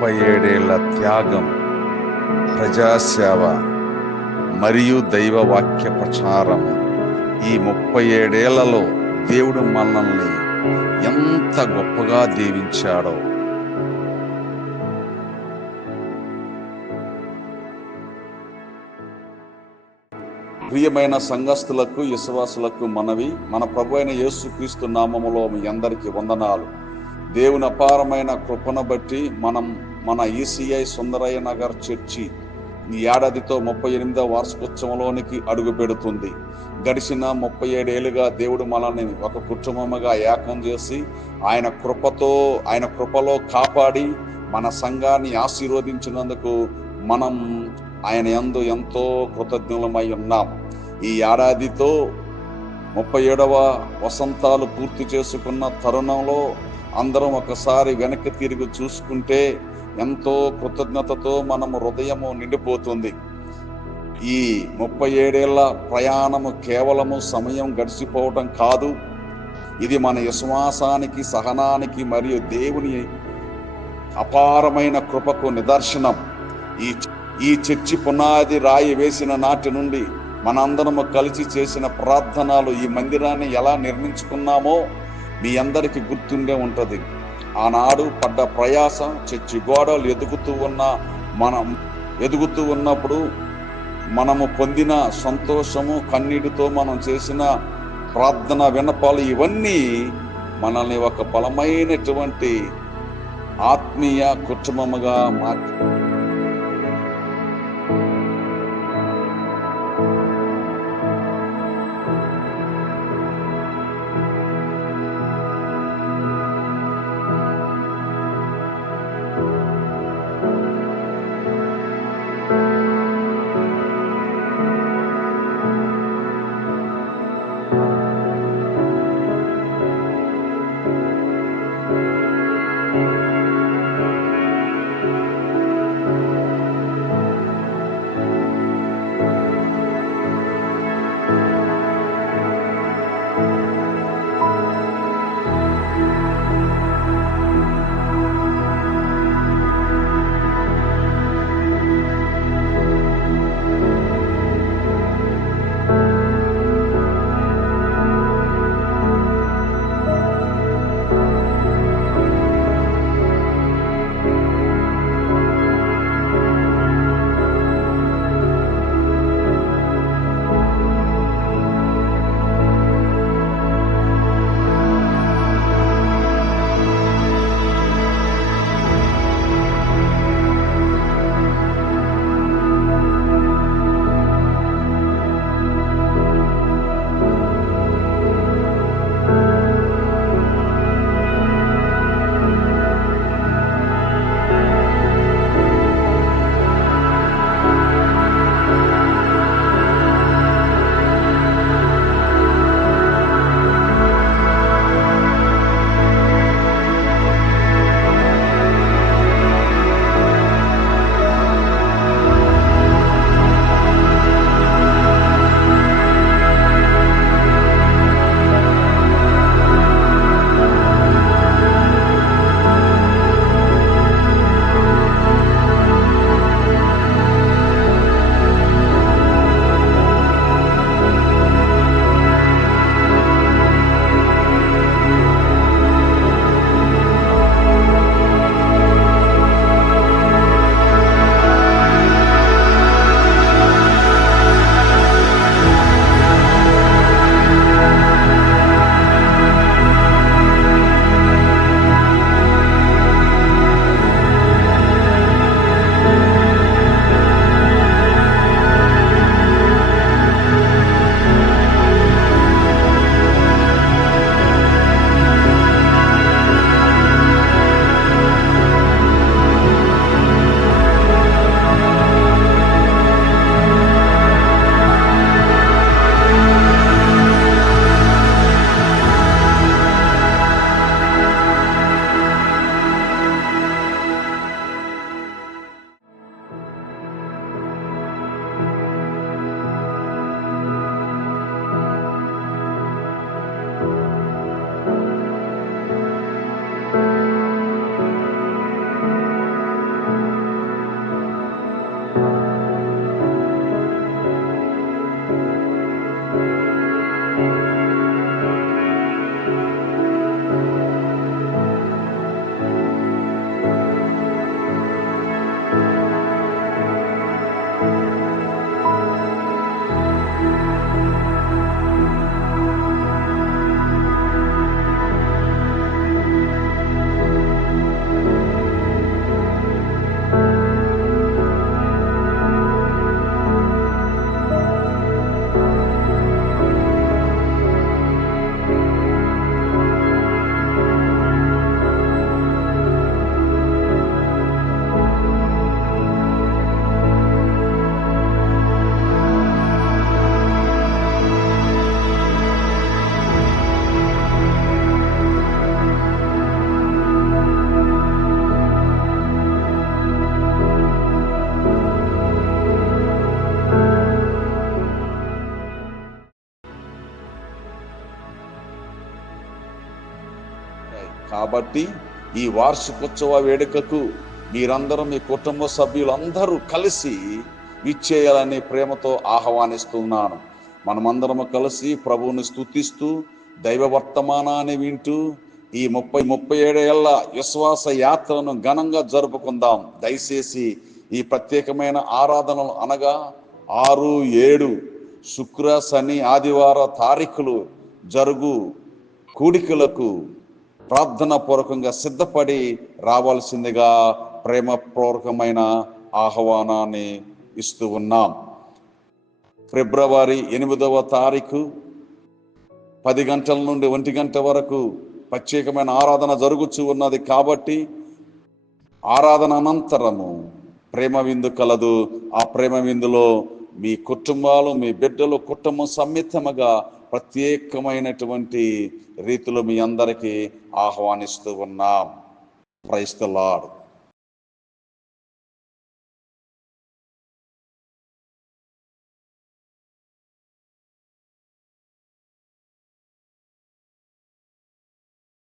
37 త్యాగం, ప్రజాసేవ మరియు దైవ వాక్య ప్రచారము. ఈ 37 దేవుడు మనల్ని ఎంత గొప్పగా దీవించాడో. ప్రియమైన సంఘస్థులకు, విశ్వాసులకు మనవి, మన ప్రభు అయిన యేసుక్రీస్తు నామములో మీ అందరికీ వందనాలు. దేవుని అపారమైన కృపను బట్టి మన ఈసీఐ సుందరయ్య నగర్ చర్చి ఈ ఏడాదితో 38వ వార్షికోత్సవంలోనికి అడుగు పెడుతుంది. గడిచిన 37 ఏళ్ళుగా దేవుడు మనల్ని ఒక కుటుంబముగా ఏకం చేసి ఆయన కృపలో కాపాడి మన సంఘాన్ని ఆశీర్వదించినందుకు మనం ఆయన యందు ఎంతో కృతజ్ఞులమై ఉన్నాం. ఈ ఏడాదితో 37వ వసంతాలు పూర్తి చేసుకున్న తరుణంలో అందరం ఒకసారి వెనక్కి తిరిగి చూసుకుంటే ఎంతో కృతజ్ఞతతో మనము హృదయము నిండిపోతుంది. ఈ 37 ఏళ్ల ప్రయాణము కేవలము సమయం గడిచిపోవటం కాదు, ఇది మన విశ్వాసానికి, సహనానికి మరియు దేవుని అపారమైన కృపకు నిదర్శనం. ఈ చర్చి పునాది రాయి వేసిన నాటి నుండి మనందరము కలిసి చేసిన ప్రార్థనలు, ఈ మందిరాన్ని ఎలా నిర్మించుకున్నామో మీ అందరికీ గుర్తుండే ఉంటుంది. ఆనాడు పడ్డ ప్రయాస, చర్చి గోడలు ఎదుగుతూ ఉన్నప్పుడు మనము పొందిన సంతోషము, కన్నీటితో మనం చేసిన ప్రార్థన విన్నపాలు, ఇవన్నీ మనల్ని ఒక బలమైనటువంటి ఆత్మీయ కుటుంబముగా మార్చి కాబట్టి ఈ వార్షికోత్సవ వేడుకకు మీరందరూ, మీ కుటుంబ సభ్యులందరూ కలిసి విచ్చేయాలని ప్రేమతో ఆహ్వానిస్తున్నాను. మనమందరము కలిసి ప్రభువుని స్తుతిస్తూ దైవ వర్తమానాన్ని వింటూ ఈ 37 ఏళ్ల విశ్వాస యాత్రను ఘనంగా జరుపుకుందాం. దయచేసి ఈ ప్రత్యేకమైన ఆరాధనలు అనగా 6, 7 శుక్ర, శని, ఆదివార తారీఖులు జరుగు కూడికలకు ప్రార్థన పూర్వకంగా సిద్ధపడి రావాల్సిందిగా ప్రేమపూర్వకమైన ఆహ్వానాన్ని ఇస్తూ ఉన్నాం. ఫిబ్రవరి 8వ తారీఖు 10 గంటల నుండి 1 గంట వరకు ప్రత్యేకమైన ఆరాధన జరుగుతూ ఉన్నది. కాబట్టి ఆరాధన అనంతరము ప్రేమ విందు కలదు. ఆ ప్రేమ విందులో మీ కుటుంబాలు, మీ బిడ్డలు కుటుంబం సమ్మితముగా ప్రత్యేకమైనటువంటి రీతిలో మీ అందరికీ ఆహ్వానిస్తూ ఉన్నాం. Praise the lord.